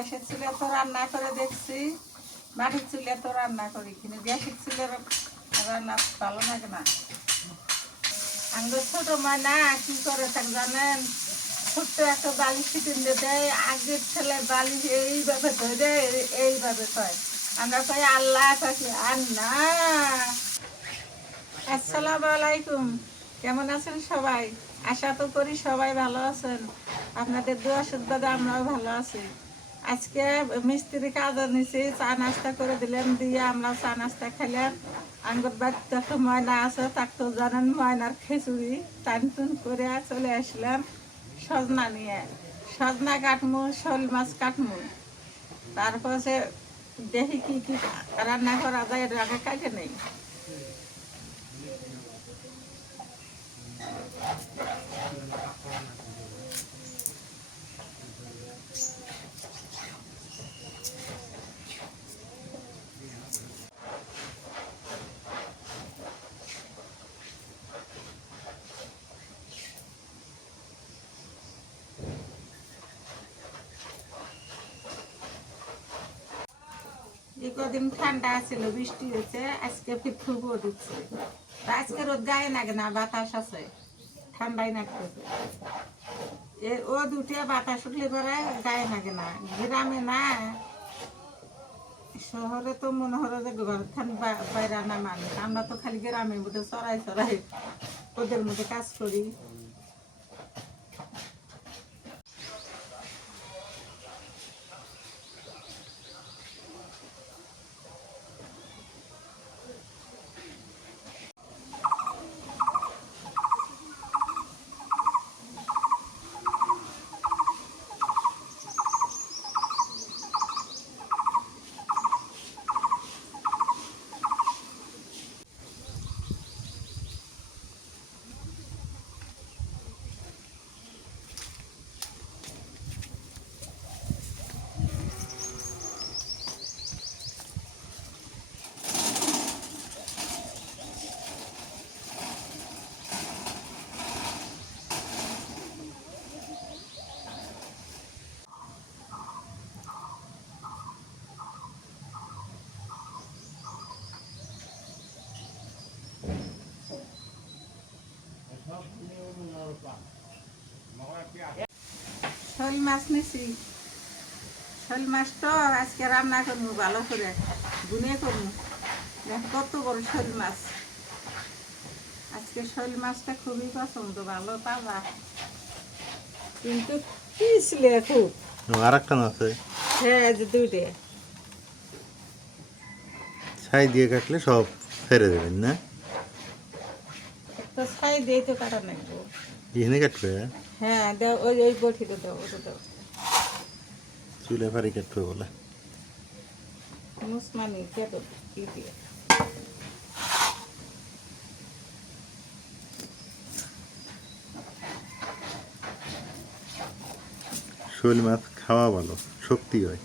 গ্যাসের চুলে তো রান্না করে দেখছি মাটির চুলে তো রান্না করি কিন্তু গ্যাসের চুলে রান্না ভালো লাগে না। আমাদের ছোট মানা কি করে থাক জানেন? ছোট্ট একটা বালিশ কিনে দেয় আগের ছেলে বালিশ এইভাবে ধরে এইভাবে কয়। আমরা কই, আল্লাহ থাকি আর না। আসসালামু আলাইকুম। কেমন আছেন সবাই? আশা তো করি সবাই ভালো আছেন। আপনাদের দু আশীর্বাদে আমরাও ভালো আছি। আজকে মিস্ত্রি কাজ নিছি চা নাস্তা করে দিলেন, দিয়ে আমরা চা নাস্তা খেলাম আঙ্গুর বাড়িতে একটা ময়না আছে তার তো জানেন ময়নার খিচুড়ি টান টুন করে চলে আসলাম সজনা নিয়ে। সজনা কাটমু, শোল মাছ কাটমু। তারপর সে দেখি কি কি রান্না করা যায় আগে কাজে নেই এই কদিন ঠান্ডা ছিল বৃষ্টি হয়েছে, আজকে ফির খুব রোদ উঠছে আজকে রোদ গায়ে লাগে না, বাতাস আছে, ঠান্ডাই লাগতেছে এ ও দুটিয়া বাতাস উঠলে পরে গায়ে লাগে না, গ্রামে না। শহরে তো মনে হলো যে ঘর বাইরে না মানুষ, আমরা তো খালি গ্রামের মধ্যে চড়াই চড়াই, ওদের মধ্যে কাজ করি। শোল মাছ নিছি। শোল মাছ তো আজকে রান্না করব ভালো করে গুনে করব। দেখ কত বড় শোল মাছ। আজকে শোল মাছটা খুবই পছন্দ ভালো পাবা। কিন্তু পিছলে খুব আর একটা আছে। হ্যাঁ দুইটে। ছাই দিয়ে কাটলে সব ফেরে দেবেন না? তো ছাই দিয়ে তো কাটা নেব এখানে কাটবে? হ্যাঁ দাও ওই ওই দাও ওটা দাও। চুলে ফারি কাটবে বলে। মুসমানি কেটো কি দিয়ে? শোল মাছ খাওয়া ভালো শক্তি হয়।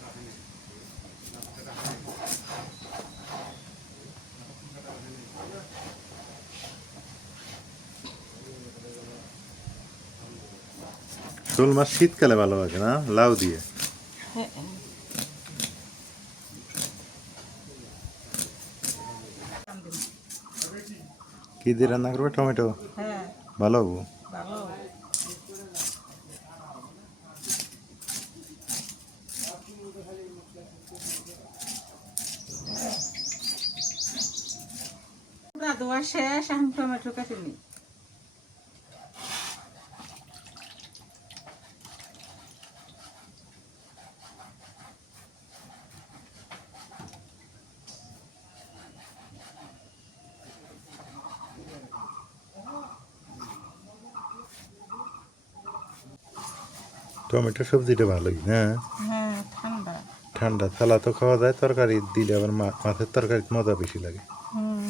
শোল মাছ শীতকালে ভালো লাগে না? লাউ দিয়ে। কি দিয়ে রান্না করবে? টমেটো? হ্যাঁ। ভালো হব। দোয়া শেষ এখন টমেটো কেটে নি টমেটো সবজিটা ভালোই না? হ্যাঁ ঠান্ডা। ঠান্ডা থালা তো খাওয়া যায় তরকারি দিলে আবার মাছের তরকারি মজা বেশি লাগে। হুম।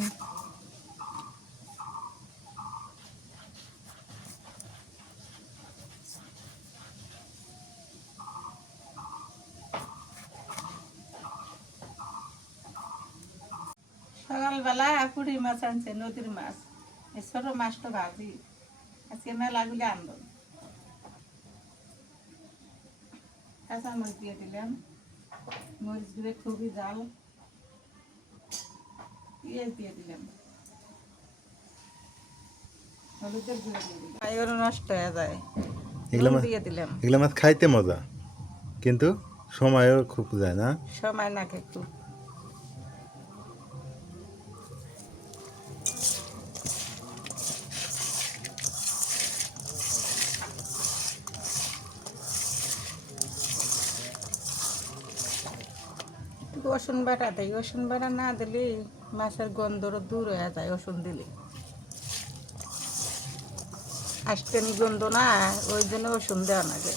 সকালবেলা কুড়ি মাছ আনছে নদীর মাছ। ছোট মাছটা ভাজি। আজকে মেলাগুলি আনলো কাঁচা মরিচ দিয়ে দিলাম মরিচগুলো খুবই জাল পেঁয়াজ দিয়ে দিলাম হলুদের গুঁড়ো দিয়ে দিলাম নষ্ট হয়ে যায়। এগুলো মাছ দিয়ে দিলাম এগুলো মাছ খাইতে মজা। কিন্তু সময়ও খুব যায় না। সময় নাকে একটু একটু রসুন বাটা দেয় রসুন বাটা না দিলে মাছের গন্ধরও দূর হয়ে যায় রসুন দিলে। আসতেনি গন্ধ না, ওই জন্য রসুন দেওয়া লাগে।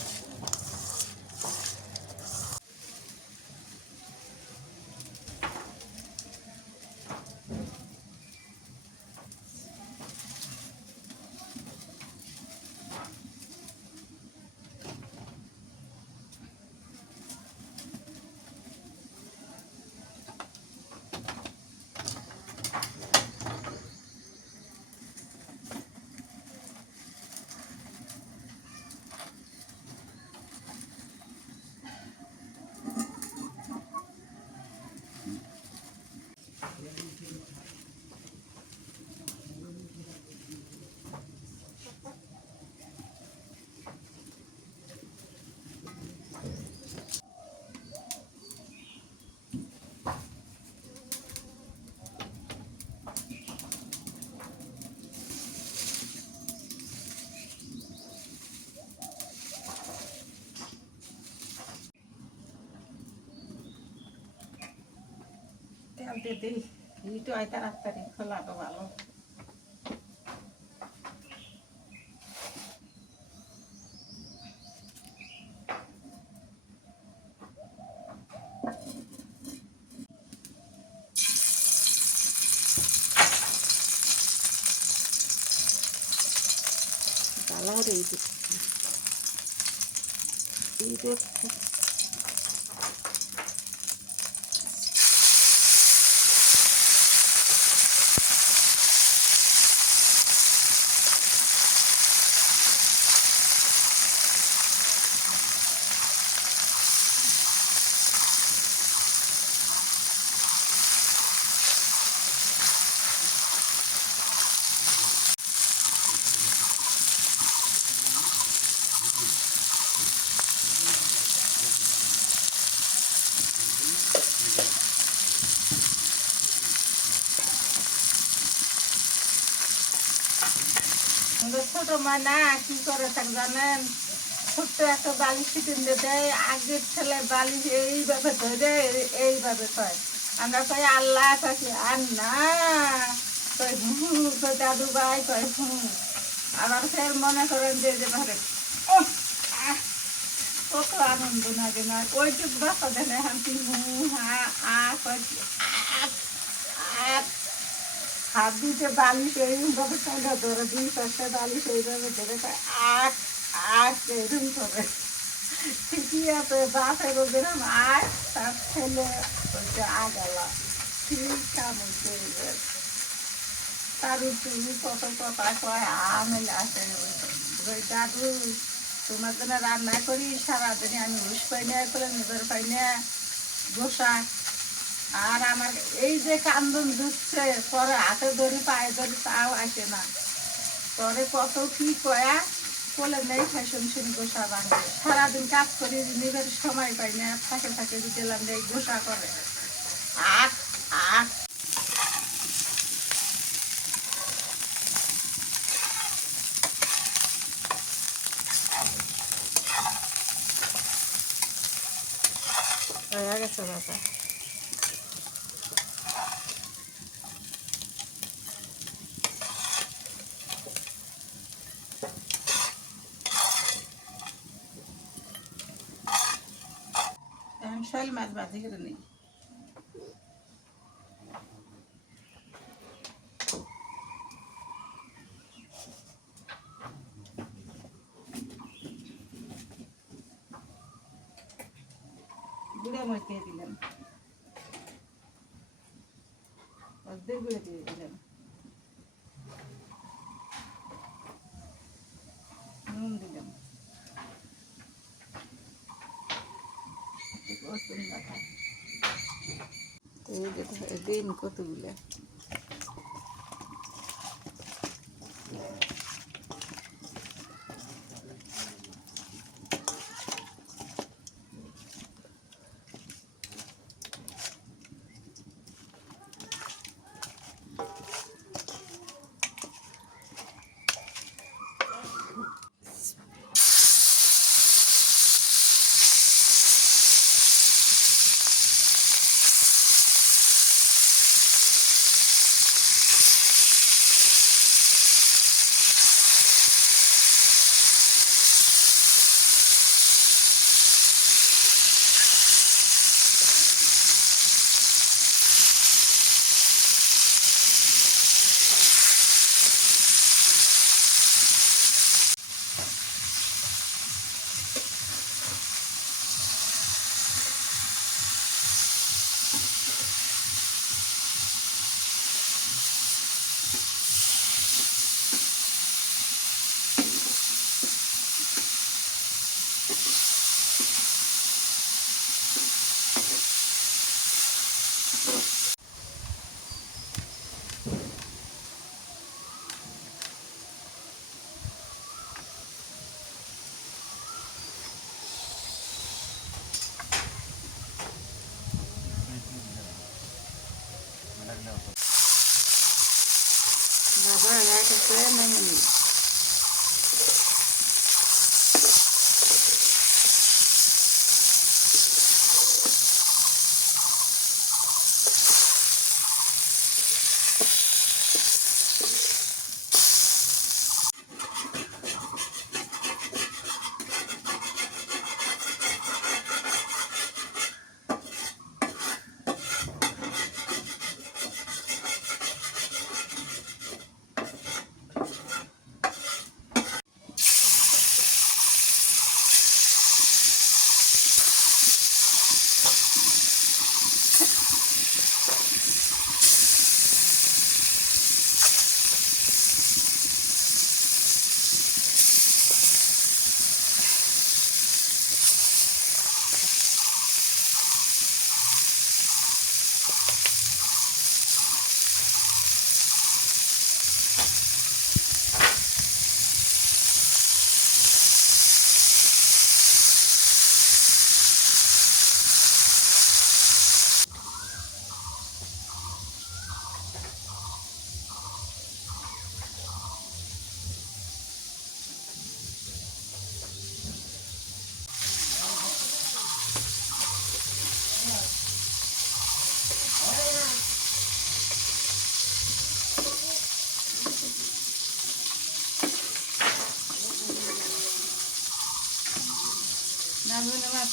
তেল থেকে দিই তো তাড়াতাড়ি খোলাটা তো ভালো। ছোট মা না কি করে থাক জানেন? ছোট্ট একটা বালিশ কিনে দেয় আগের ছেলে বালিশ এইভাবে ধরে এইভাবে কয়। আমরা কই আল্লাহ কাছে আর না কই হু কই দাদু ভাই কয় হু আবার ফের মনে করেন যে যে ভাবে কত আনন্দ লাগে না। বাসা দেন এখন কি হু হা আ আহ, হাত দিতে বালিশ এইভাবে টাকা ধরে দুই পাশে বালিশ এইভাবে ধরে আট আট এরকম করে ঠিকই আছে? বাপের ওদেরম আট, তার ছেলে হচ্ছে আগালা। ঠিক কাম। তার তুমি কত কথা কয় আমেল আসে দাদু, তোমার জন্য রান্না করি, সারাদিনে আমি হুস পাই না করে নিজের পাই না বসা। আর আমার এই যে কান্দন দিচ্ছে পরে হাতে ধরি, পায়ে ধরি, তাও আসে না। পরে কত কি কয়া, কোলে নেই ফ্যাশন শুনি গোসা বাঁধে। সারাদিন কাজ করি, নিজের সময় পাই না থাকে থাকে দিলাম এই গোসা করে। আখ আখ হয়ে গেছে বাবা এখন শৈল মাছ ভাজি করে নিই। 对你够多了。যে ধরে দিন কতগুলো বাবা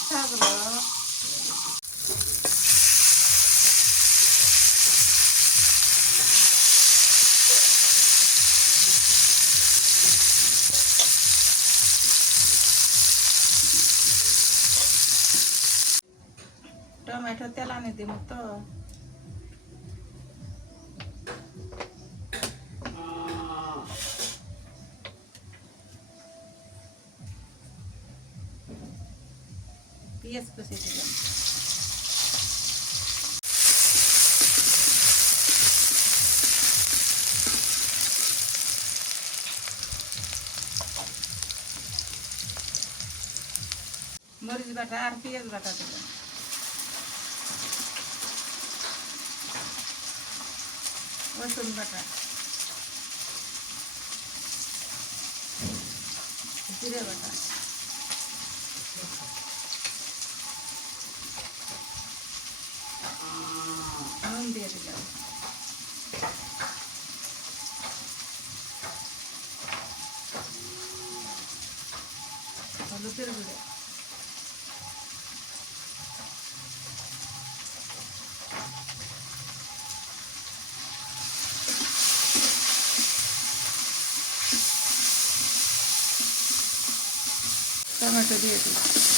차가워. 토마토 떼라는 मग तो পেঁয়াজ কষে দিলাম মরিচ বাটা আর পেঁয়াজ বাটা দিলাম রসুন বাটা জিরে বাটা নুন দিয়ে দিলাম হলুদের গুঁড়ো টমেটো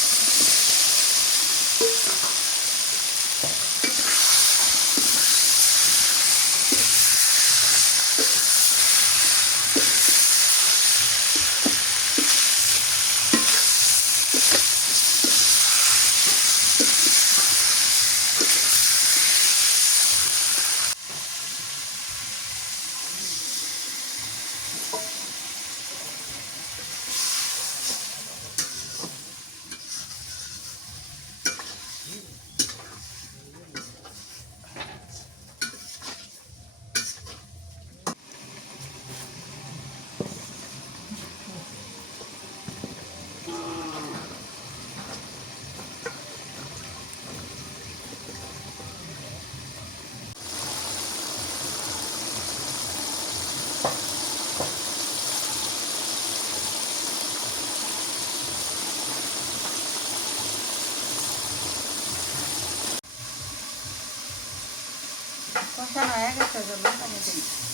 কষা হয়ে গেছে জন্য পানি দিন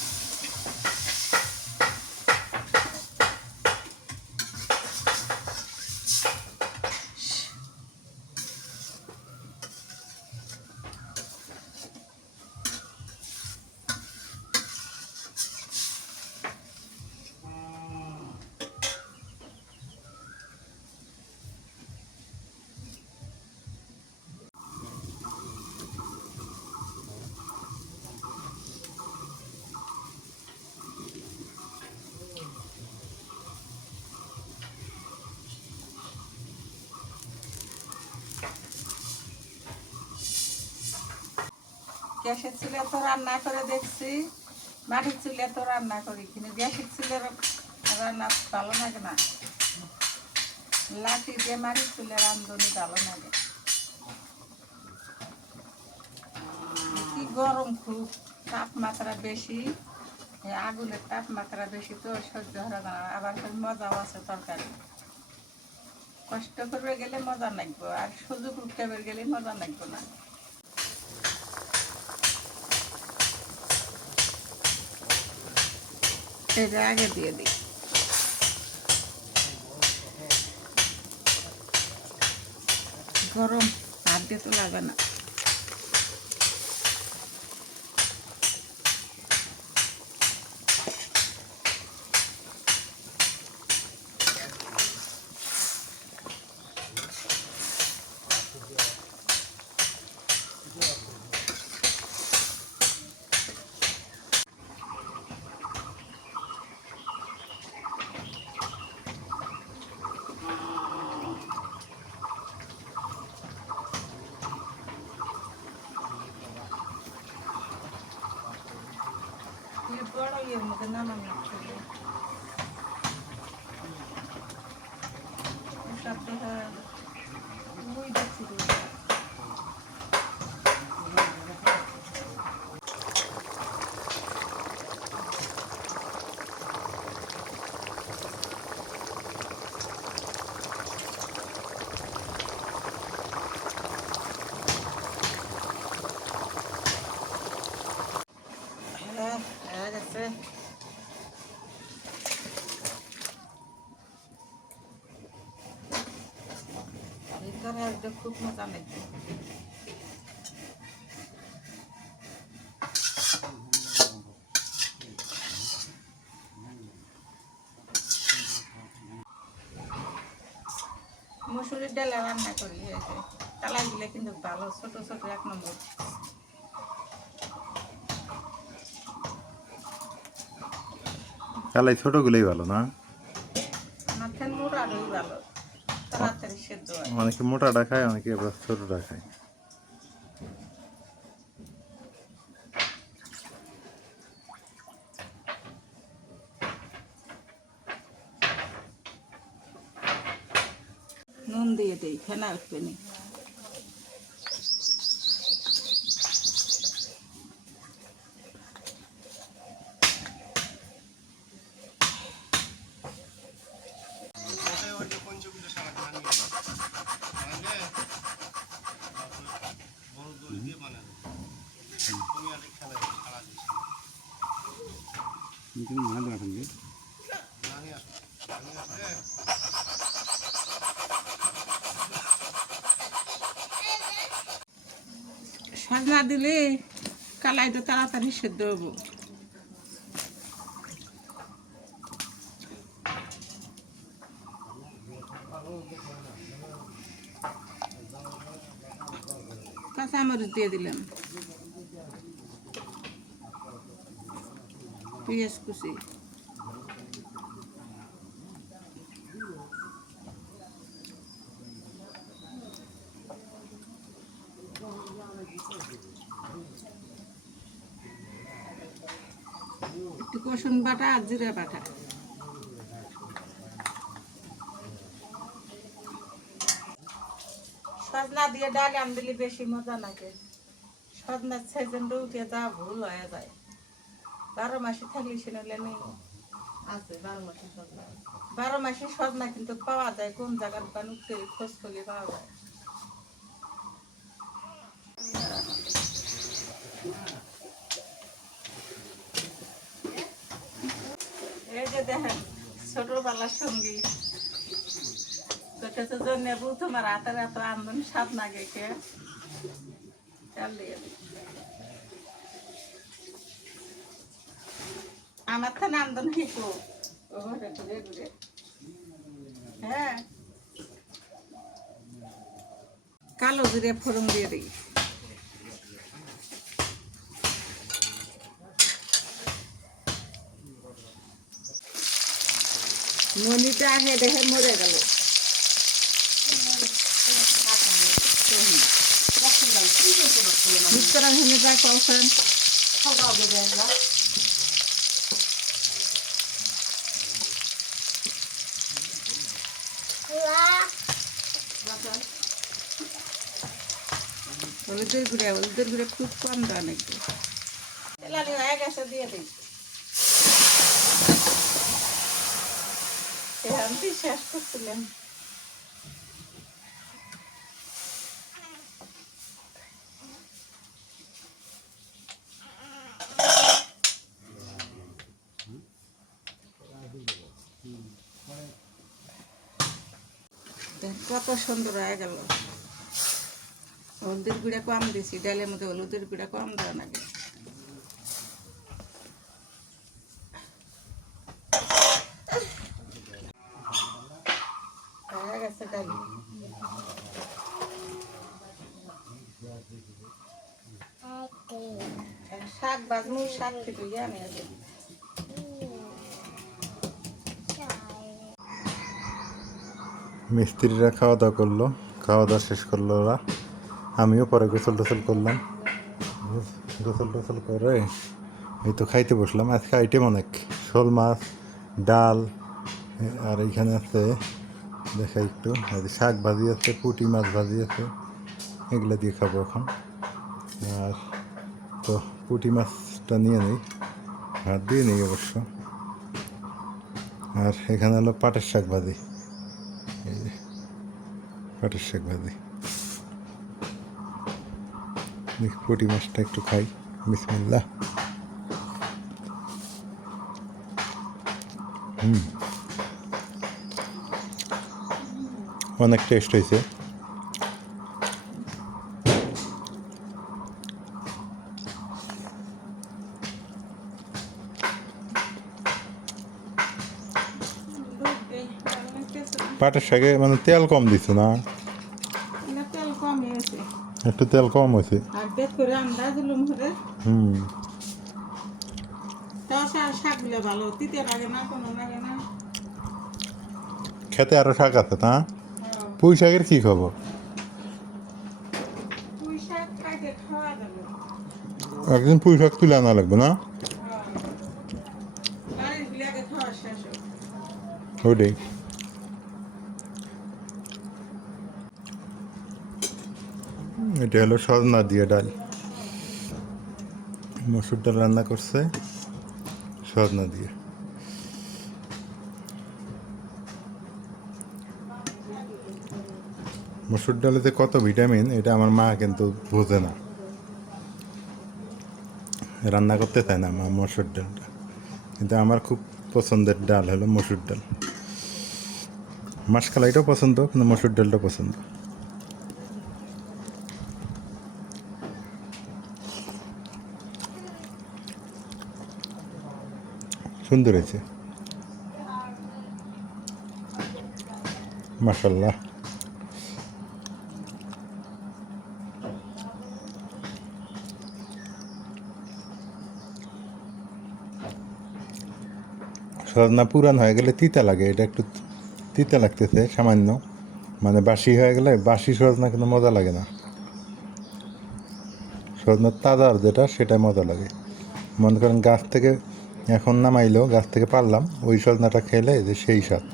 তো রান্না করে দেখছি। মাটির চুলে তো রান্না করি কিন্তু গ্যাসের চুলে রান্না ভালো লাগে না। লাঠি দিয়ে মাটির চুলে রান্ধনি ভালো লাগে। কি গরম খুব, তাপমাত্রা বেশি। আগুনের তাপমাত্রা বেশি তো সহ্য হয় না। আবার খুব মজাও আছে তরকারি। কষ্ট করবে গেলে মজা লাগবে, আর সুযোগ উঠতে গেলে মজা লাগবে না। এটা আগে দিয়ে দিই। গরম হাত দিয়ে তো লাগবে না এই বড় ইয়ের মধ্যে নামানো ছিল সব দেখা ওই দেখছি তো। হ্যাঁ হয়ে গেছে ভিতরে একদম খুব মজা লাগবে। মুসুরির ডালে রান্না করি কালাই দিলে কিন্তু ভালো, ছোট ছোট এক নম্বর। কালাই ছোটগুলোই ভালো না আমার থেন মোটা আরোই ভালো তাড়াতাড়ি সেদ্ধ হয় অনেকে মোটা খায় অনেকে আবার ছোটটা খায় নুন দিয়ে দিই ফেনা উঠবে নি সজনা দিলে কালাই তো তাড়াতাড়ি সেদ্ধ হব। কাঁচামরিচ দিয়ে দিলাম। পেঁয়াজ কুচি। রসুন বাটা আর জিরে বাটা। সজনা দিয়ে ডাল আম দিলে বেশি মজা লাগে। সজনার সেজনটা উঠে যা ভুল হয়ে যায়। বারো মাসে থাকলে শুনলে নেই। আছে বারো মাসে সজনা। বারো মাসে সজনা কিন্তু পাওয়া যায় কোন জায়গার দোকান উঠতে খোঁজ করলে পাওয়া যায়। কাছে জন্য বউ তোমার হাতের এত স্বাদ দে। আমার তো আন্দন শিখো হ্যাঁ। কালো জিরে ফোড়ন দিয়ে দিই। মনিটা দেখে মরে গেল। মিত্রা ভেঙে যা কলছেন হলুদের গুঁড়ে হলুদের গুঁড়ে খুব কম দাম একটু দিয়ে দিই আমি শেষ করছিলাম কত সুন্দর হয়ে গেল। হলুদের গুঁড়া কম দিছি, ডালের মধ্যে হলুদের গুঁড়া কম দেওয়া লাগে। শাক বাজমু শাক খেতে আমি আগে মিস্ত্রিরা খাওয়া দাওয়া করল খাওয়া দাওয়া শেষ করল ওরা। আমিও পরে গোসল টোসল করলাম। গোসল টোসল করে এই তো খাইতে বসলাম। আজকে আইটেম অনেক। শোল মাছ, ডাল, আর এইখানে আছে, দেখা একটু শাক ভাজি আছে, পুঁটি মাছ ভাজি আছে, এগুলো দিয়ে খাব এখন। আর তো পুঁটি মাছটা নিয়ে নেই হাত দিয়ে নেই অবশ্য। আর এখানে হলো পাটের শাক ভাজি। এই পাটের শাক ভাজি। দেখি পুঁটি মাছটা একটু খাই। বিসমিল্লা হুম। অনেক টেস্ট হয়েছে দুধ দেই, রান্না কিছু না। পাটের শাকে মানে তেল কম দিছে না? একটু তেল কম হয়েছে। হুম। খেতে আরও শাক আছে না হ্যাঁ। পুঁই শাকের কি খবর? একদিন পুঁই শাক তুলে আনা লাগবে না? খাওয়া ওটাই এটা হলো সজনা দিয়ে ডাল। মসুর ডাল রান্না করছে সজনা দিয়ে। মসুর ডালেতে কত ভিটামিন, এটা আমার মা কিন্তু বোঝে না। রান্না করতে চায় না মা মসুর ডালটা। কিন্তু আমার খুব পছন্দের ডাল হলো মসুর ডাল। মাসকালাইটাও পছন্দ, কিন্তু মসুর ডালটা পছন্দ। সুন্দর হয়েছে। মাসাল্লাহ সজনা পুরান হয়ে গেলে তিতা লাগে, এটা একটু তিতা লাগতেছে, সামান্য। মানে বাসি হয়ে গেলে বাসি সজনা কিন্তু মজা লাগে না। সজনার তাজার যেটা সেটা মজা লাগে। মনে করেন গাছ থেকে এখন নামাইলো গাছ থেকে পারলাম। ওই সজনাটা খেলে যে সেই স্বাদ।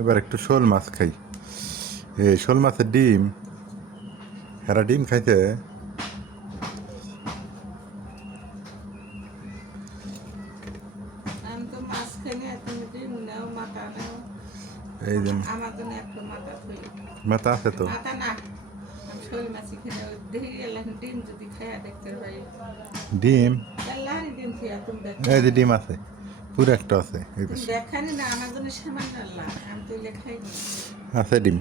এবার একটু শোল মাছ খাই। এই শোল মাছের ডিম এরা ডিম খাইতে। এই জন্য মাথা আছে তো? মাথা ডিম। এই যে ডিম আছে পুরো একটা আছে আছে ডিম।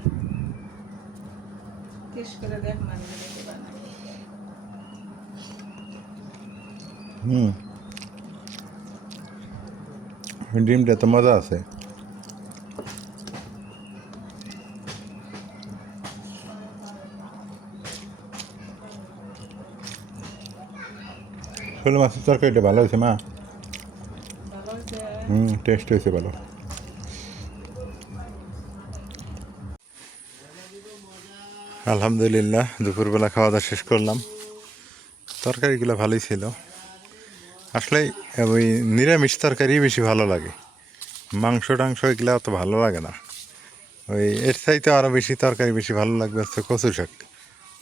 টেস্ট করে দেখ মানে হুম। ডিমটা তো মজা আছে। শোল মাছের তরকারিটা ভালো হয়েছে মা? হুম টেস্ট হয়েছে ভালো। আলহামদুলিল্লাহ দুপুরবেলা খাওয়া দাওয়া শেষ করলাম। তরকারিগুলো ভালোই ছিল। আসলে ওই নিরামিষ তরকারি বেশি ভালো লাগে। মাংস টাংস এগুলো অত ভালো লাগে না। ওই এর চাইতে আরও বেশি তরকারি বেশি ভালো লাগবে হচ্ছে কচু শাক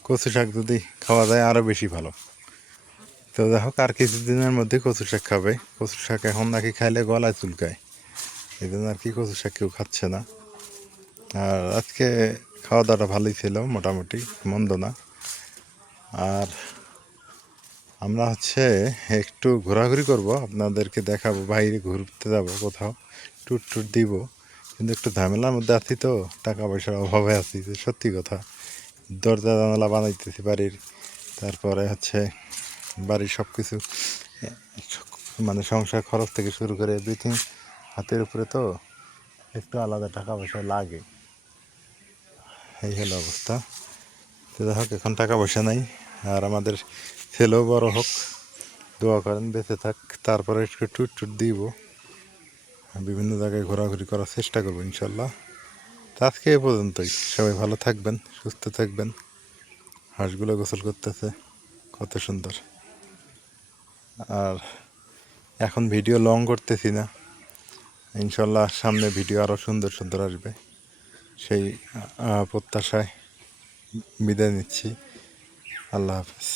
কচু শাক যদি খাওয়া যায় আরও বেশি ভালো। তো দেখো আর কিছুদিনের মধ্যে কচু শাক খাবে। কচু শাক এখন নাকি খাইলে গলায় চুলকায়। এই জন্য আর কি কচু শাক কেউ খাচ্ছে না। আর আজকে খাওয়া দাওয়াটা ভালোই ছিল, মোটামুটি মন্দ না। আর আমরা হচ্ছে একটু ঘোরাঘুরি করব, আপনাদেরকে দেখাবো, বাইরে ঘুরতে যাব কোথাও, ট্যুর ট্যুর দিব। কিন্তু একটু ঝামেলার মধ্যে আছি তো টাকা পয়সার অভাবে আছি, সত্যি কথা। দরজা জানালা বানাইতেছি বাড়ির। তারপরে হচ্ছে বাড়ির সব কিছু মানে সংসার খরচ থেকে শুরু করে এভরিথিং হাতের উপরে তো একটু আলাদা টাকা পয়সা লাগে। এই হলো অবস্থা। তো যাই হোক, এখন টাকা পয়সা নাই। আর আমাদের ছেলেও বড় হোক, দোয়া করেন, বেঁচে থাক। তারপরে একটু টুট টুট দিব। বিভিন্ন জায়গায় ঘোরাঘুরি করার চেষ্টা করব ইনশাল্লাহ। তো আজকে এ পর্যন্তই। সবাই ভালো থাকবেন, সুস্থ থাকবেন। হাঁসগুলো গোসল করতেছে। কত সুন্দর। আর এখন ভিডিও লং করতেছি না। ইনশাল্লাহ সামনে ভিডিও আরও সুন্দর সুন্দর আসবে। সেই প্রত্যাশায় বিদায় নিচ্ছি। আল্লাহ হাফেজ।